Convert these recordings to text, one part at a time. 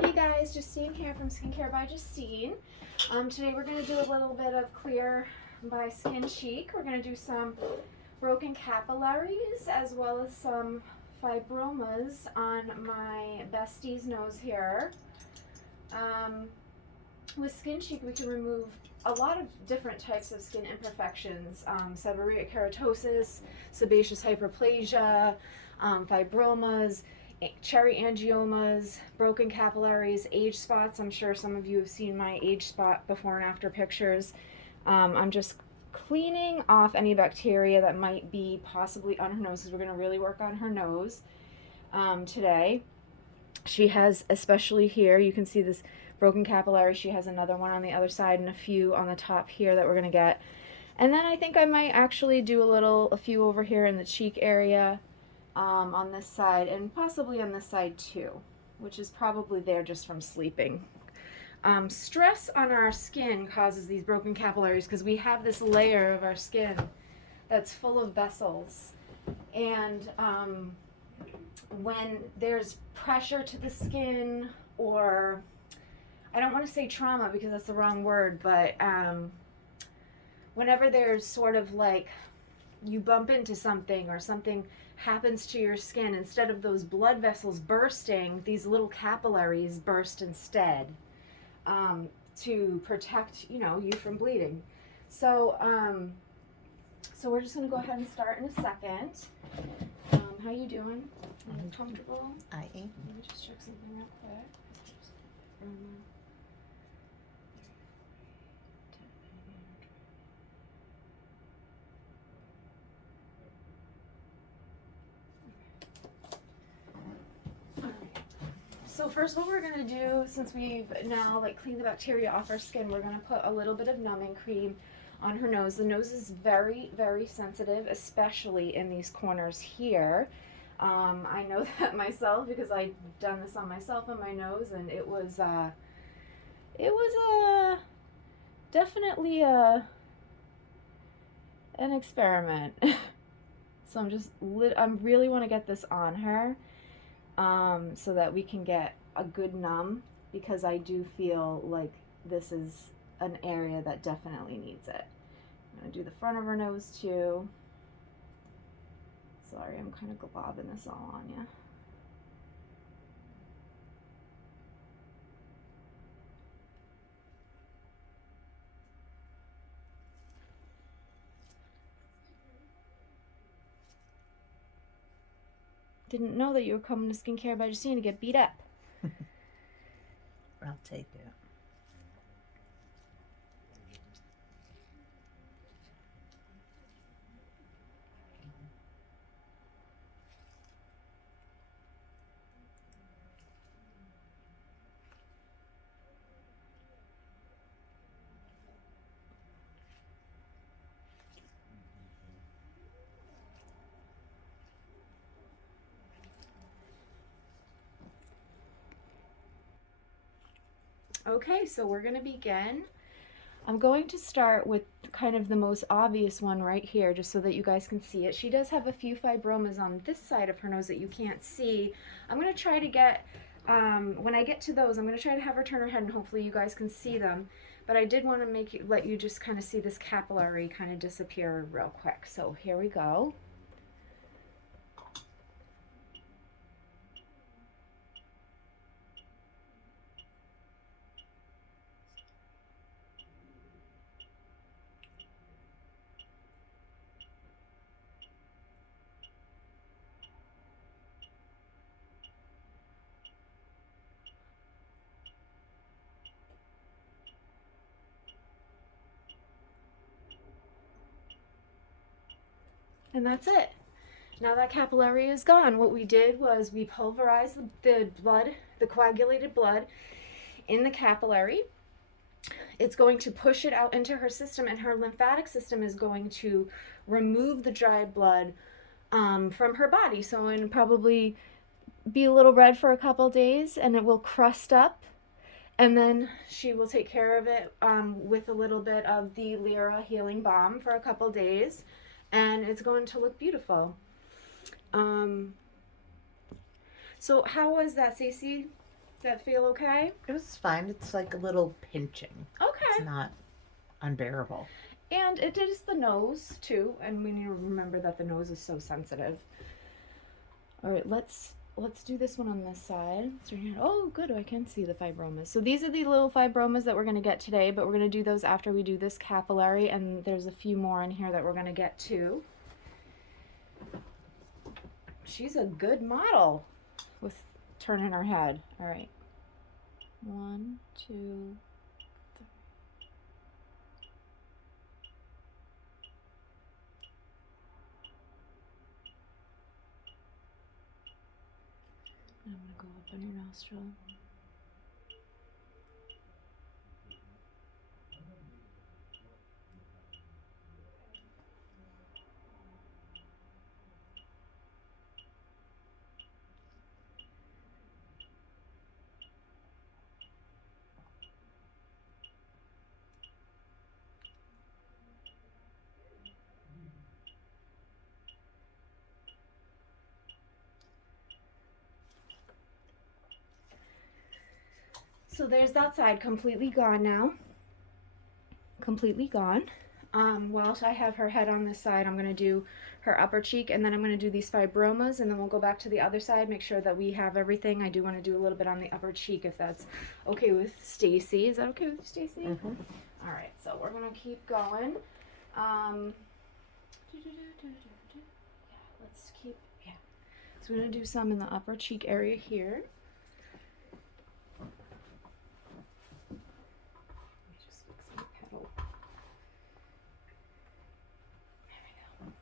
Hey guys, Justine here from Skincare by Justine. Today we're going to do a little bit of clear by Skinsheek. We're going to do some broken capillaries as well as some fibromas on my bestie's nose here. With Skinsheek we can remove a lot of different types of skin imperfections, seborrheic keratosis, sebaceous hyperplasia, fibromas, cherry angiomas, broken capillaries, age spots. I'm sure some of you have seen my age spot before and after pictures. I'm just cleaning off any bacteria that might be possibly on her nose, because we're going to really work on her nose today. She has, especially here, you can see this broken capillary. She has another one on the other side and a few on the top here that we're going to get. And then I think I might actually do a few over here in the cheek area. On this side, and possibly on this side too, which is probably there just from sleeping. Stress on our skin causes these broken capillaries because we have this layer of our skin that's full of vessels, and when there's pressure to the skin, or I don't want to say trauma because that's the wrong word, but whenever there's sort of like you bump into something or something happens to your skin, instead of those blood vessels bursting, these little capillaries burst instead, to protect you from bleeding. So so we're just going to go ahead and start in a second. How you doing? Are you comfortable? I am. Let me just check something real quick. So first, what we're going to do, since we've now cleaned the bacteria off our skin, we're going to put a little bit of numbing cream on her nose. The nose is very, very sensitive, especially in these corners here. I know that myself because I've done this on myself on my nose, and it was definitely an experiment. So I really want to get this on her. So that we can get a good numb, because I do feel like this is an area that definitely needs it. I'm going to do the front of her nose too. Sorry, I'm kind of globbing this all on you. Didn't know that you were coming to Skincare by Justine to get beat up. I'll take it. Okay, so we're going to begin. I'm going to start with kind of the most obvious one right here, just so that you guys can see it. She does have a few fibromas on this side of her nose that you can't see. I'm going to try to get, when I get to those, I'm going to try to have her turn her head and hopefully you guys can see them. But I did want to let you just kind of see this capillary kind of disappear real quick. So here we go. And that's it. Now that capillary is gone, what we did was we pulverized the blood, the coagulated blood in the capillary. It's going to push it out into her system, and her lymphatic system is going to remove the dry blood from her body. So it'll probably be a little red for a couple days, and it will crust up. And then she will take care of it with a little bit of the Lyra Healing Balm for a couple days, and it's going to look beautiful. So how was that, Stacey? Does that feel okay? It was fine. It's like a little pinching. Okay. It's not unbearable. And it is the nose too, and we need to remember that the nose is so sensitive. All right, let's do this one on this side. Oh, good, I can see the fibromas. So these are the little fibromas that we're going to get today, but we're going to do those after we do this capillary, and there's a few more in here that we're going to get too. She's a good model with turning her head. All right. 1, 2, 3. I'm going to go up on your nostril. So there's that side completely gone now. Completely gone. Whilst I have her head on this side, I'm going to do her upper cheek, and then I'm going to do these fibromas, and then we'll go back to the other side, make sure that we have everything. I do want to do a little bit on the upper cheek if that's okay with Stacy. Is that okay with you, Stacy? Mm-hmm. All right, so we're going to keep going. Let's keep, So we're going to do some in the upper cheek area here. Just fix my petal. There we go.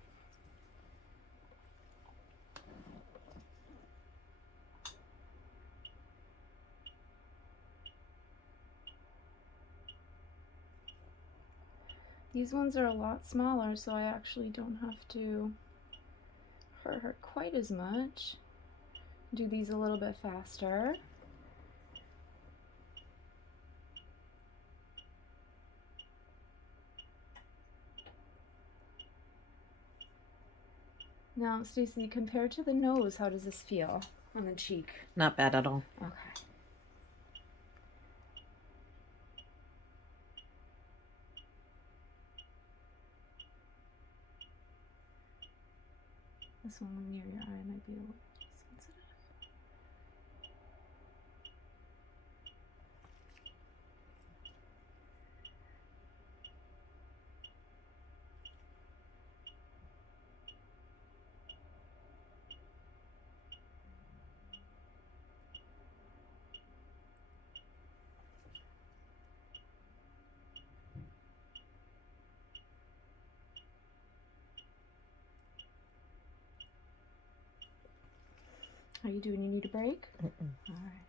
These ones are a lot smaller, so I actually don't have to hurt her quite as much. Do these a little bit faster. Now, Stacey, compared to the nose, how does this feel on the cheek? Not bad at all. Okay. This one near your eye might be a little sensitive. How you doing? You need a break? Mm-mm. All right.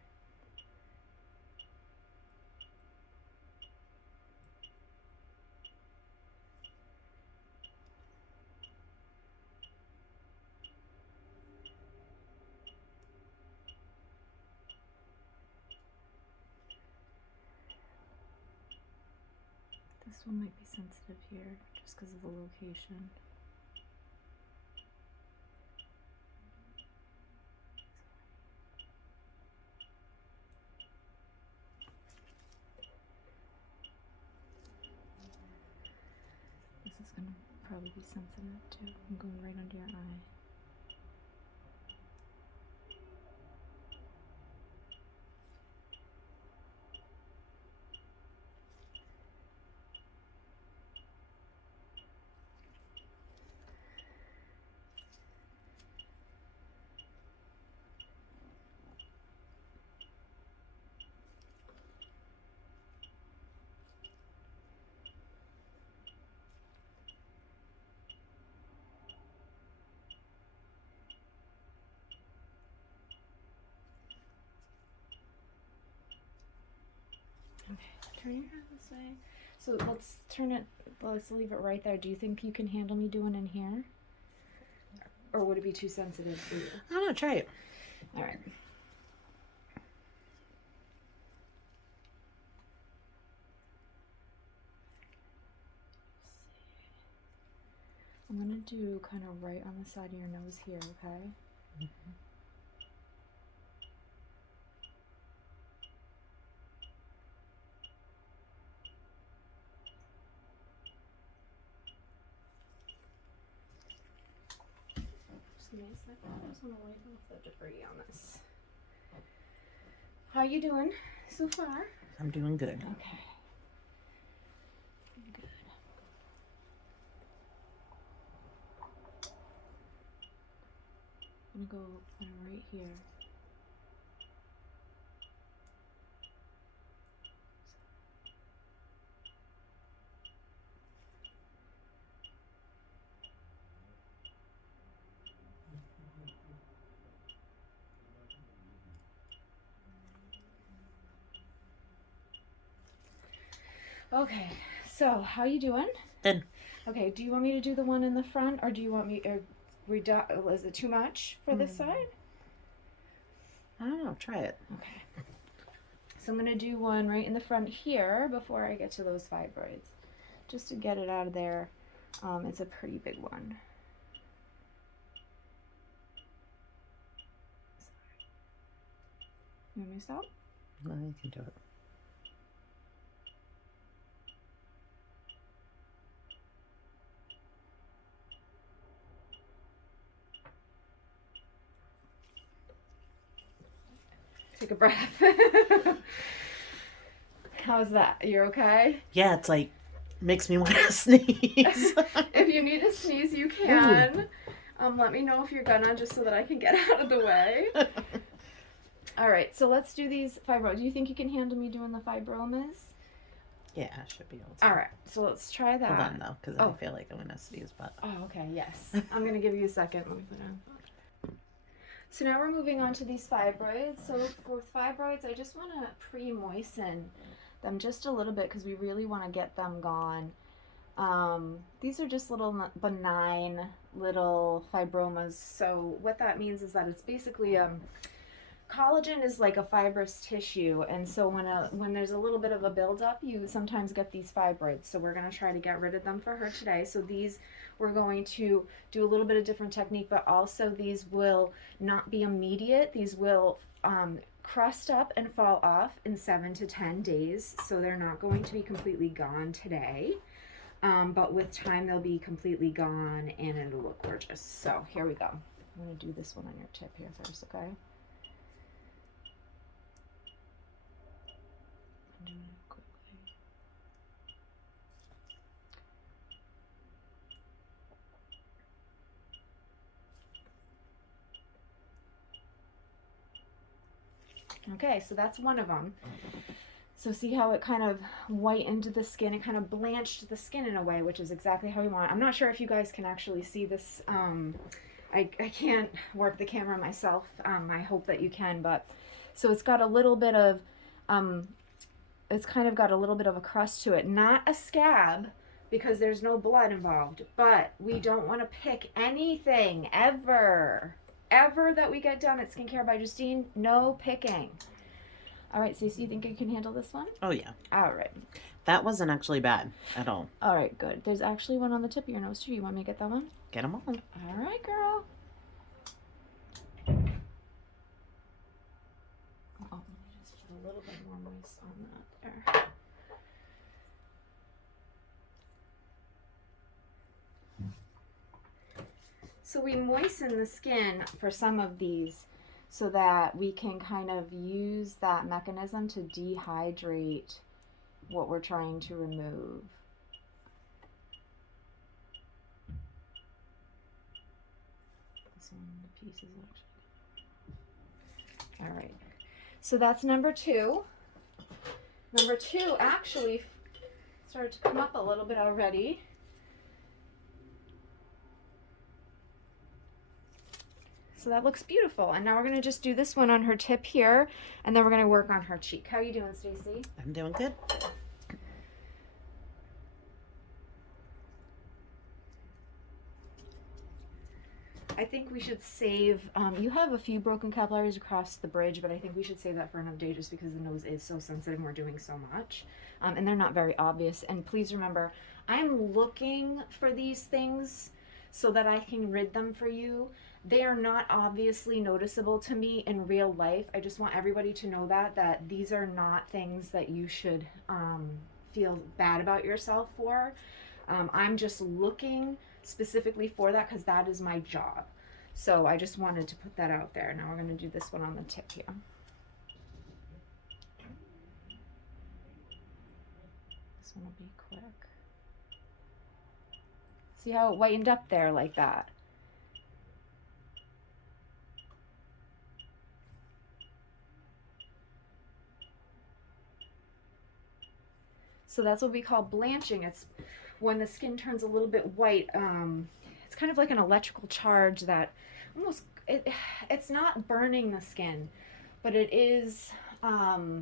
This one might be sensitive here just because of the location. This is going to probably be sensitive too. I'm going right under your eye. Okay, turn your head this way. So let's leave it right there. Do you think you can handle me doing in here? Or would it be too sensitive for you? I don't know. Try it. All right. I'm going to do kind of right on the side of your nose here, okay? Mm-hmm. Just give me a second. I just want to wipe off the debris on this. How you doing so far? I'm doing good. Okay. Good. I'm gonna go right here. Okay, so how you doing? Good. Okay, do you want me to do the one in the front, or do you want me, is it too much for this side? I don't know. Try it. Okay. So I'm going to do one right in the front here before I get to those fibroids, just to get it out of there. It's a pretty big one. You want me to stop? No, you can do it. Take a breath. How's that? You're okay? Yeah, it's like makes me want to sneeze. If you need to sneeze, you can. Let me know if you're gonna, just so that I can get out of the way. All right, so let's do these fibroids. Do you think you can handle me doing the fibromas? Yeah, I should be able to. All right, so let's try that. Hold on though, because I feel like I'm gonna sneeze. But oh, okay, yes. I'm gonna give you a second. Let me put on. So now we're moving on to these fibroids. So with fibroids, I just want to pre-moisten them just a little bit because we really want to get them gone. These are just little benign little fibromas. So what that means is that it's basically collagen is like a fibrous tissue, and so when there's a little bit of a buildup, you sometimes get these fibroids. So we're going to try to get rid of them for her today. So these, we're going to do a little bit of different technique, but also these will not be immediate. These will crust up and fall off in 7 to 10 days. So they're not going to be completely gone today. But with time, they'll be completely gone and it'll look gorgeous. So here we go. I'm going to do this one on your tip here first, okay? I'm doing it quickly. Okay, so that's one of them. So see how it kind of whitened the skin? It kind of blanched the skin in a way, which is exactly how we want. I'm not sure if you guys can actually see this. I can't work the camera myself. I hope that you can, but so it's got a little bit of, it's kind of got a little bit of a crust to it. Not a scab, because there's no blood involved, but we don't want to pick anything ever that we get done at Skincare by Justine. No picking. All right, Stacey, you think you can handle this one? oh yeah, All right. that wasn't actually bad at all. All right, good. There's actually one on the tip of your nose too. You want me to get that one? Get them on. All right, girl. Oh, let me just put a little bit more moist on that there. So we moisten the skin for some of these so that we can kind of use that mechanism to dehydrate what we're trying to remove. This one, the piece is actually. All right. So that's number 2. Number 2 actually started to come up a little bit already. So that looks beautiful. And now we're going to just do this one on her tip here, and then we're going to work on her cheek. How are you doing, Stacey? I'm doing good. I think we should save, you have a few broken capillaries across the bridge, but I think we should save that for another day just because the nose is so sensitive and we're doing so much. And they're not very obvious. And please remember, I'm looking for these things so that I can rid them for you. They are not obviously noticeable to me in real life. I just want everybody to know that these are not things that you should feel bad about yourself for. I'm just looking specifically for that because that is my job. So I just wanted to put that out there. Now we're going to do this one on the tip here. This one will be quick. See how it whitened up there like that? So that's what we call blanching. It's when the skin turns a little bit white. It's kind of like an electrical charge that almost, it's not burning the skin, but it is, how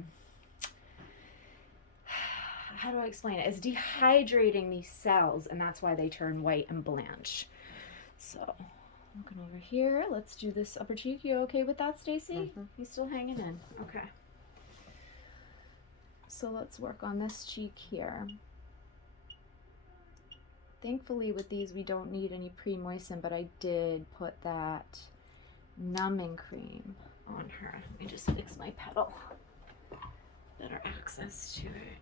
do I explain it? It's dehydrating these cells, and that's why they turn white and blanch. So looking over here, let's do this upper cheek. You okay with that, Stacy? Mm-hmm. You still hanging in? Okay. So let's work on this cheek here. Thankfully with these we don't need any pre-moisten, but I did put that numbing cream on her. Let me just fix my petal. Better access to it.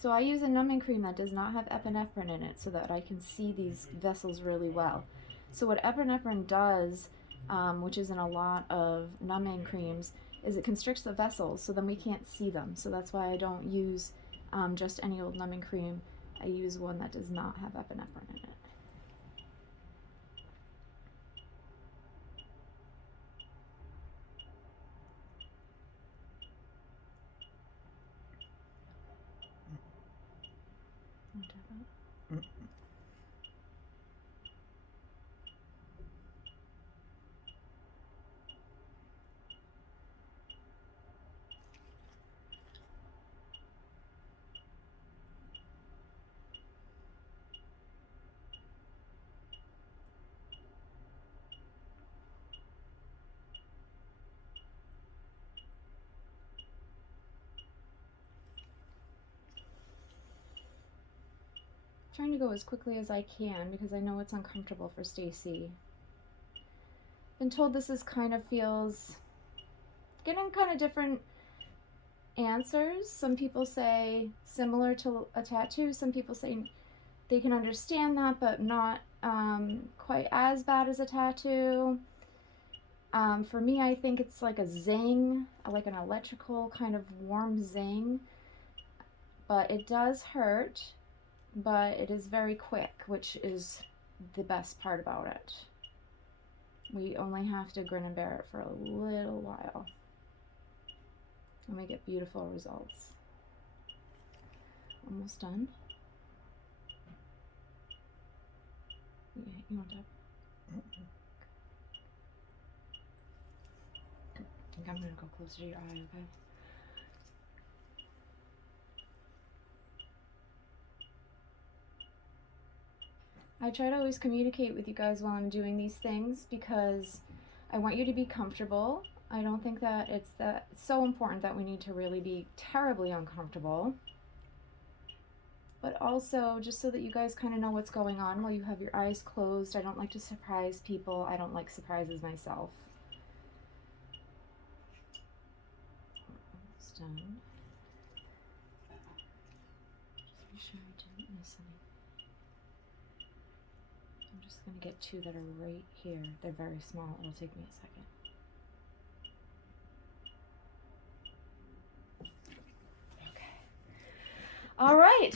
So I use a numbing cream that does not have epinephrine in it so that I can see these vessels really well. So what epinephrine does, which is in a lot of numbing creams, is it constricts the vessels so then we can't see them. So that's why I don't use just any old numbing cream. I use one that does not have epinephrine in it. Trying to go as quickly as I can because I know it's uncomfortable for Stacy. Been told this is kind of feels, getting kind of different answers. Some people say similar to a tattoo. Some people say they can understand that, but not quite as bad as a tattoo. For me, I think it's like a zing, like an electrical kind of warm zing, but it does hurt. But it is very quick, which is the best part about it. We only have to grin and bear it for a little while, and we get beautiful results. Almost done. You want to? I think I'm gonna go closer to your eye, okay? I try to always communicate with you guys while I'm doing these things because I want you to be comfortable. I don't think that it's so important that we need to really be terribly uncomfortable. But also just so that you guys kind of know what's going on while you have your eyes closed. I don't like to surprise people. I don't like surprises myself. Almost done. Just make sure I didn't miss any. I'm just going to get two that are right here. They're very small. It'll take me a second. Okay. All right.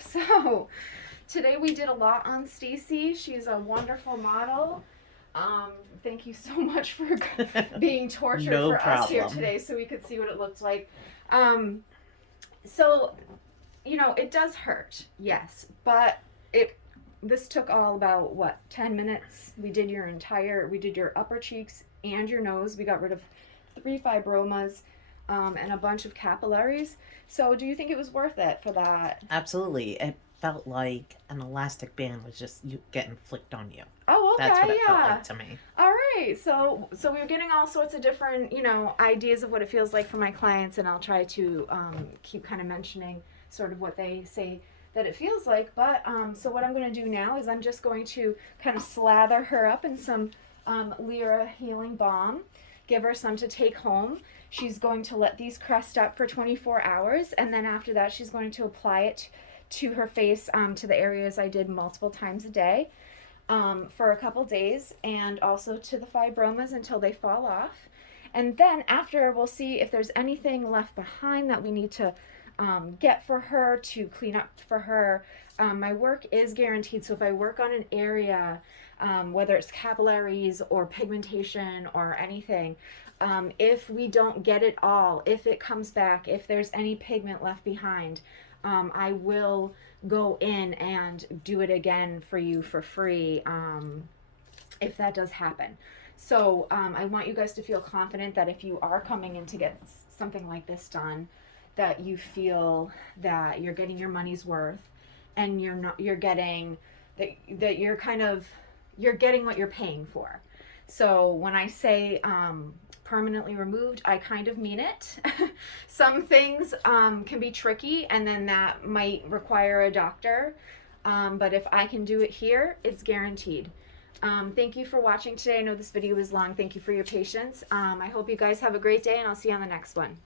So today we did a lot on Stacy. She's a wonderful model. Thank you so much for being tortured No for us here problem. today so we could see what it looked like. So, you know, it does hurt, yes, but this took all about, what, 10 minutes? We did your upper cheeks and your nose. We got rid of 3 fibromas and a bunch of capillaries. So do you think it was worth it for that? Absolutely. It felt like an elastic band was just getting flicked on you. Oh, okay, That's what it yeah. felt like to me. All right, so we were getting all sorts of different, you know, ideas of what it feels like for my clients, and I'll try to keep kind of mentioning sort of what they say that it feels like. But so what I'm going to do now is I'm just going to kind of slather her up in some Lyra Healing Balm. give her some to take home. She's going to let these crest up for 24 hours, and then after that she's going to apply it to her face, to the areas I did multiple times a day, for a couple days, and also to the fibromas until they fall off. And then after, we'll see if there's anything left behind that we need to get for her, to clean up for her. My work is guaranteed, so if I work on an area, whether it's capillaries or pigmentation or anything, if we don't get it all, if it comes back, if there's any pigment left behind, I will go in and do it again for you for free, if that does happen. So I want you guys to feel confident that if you are coming in to get something like this done, that you feel that you're getting your money's worth, and you're getting what you're paying for. So when I say permanently removed, I kind of mean it. Some things can be tricky, and then that might require a doctor, but if I can do it here, it's guaranteed. Thank you for watching today. I know this video was long. Thank you for your patience. I hope you guys have a great day, and I'll see you on the next one.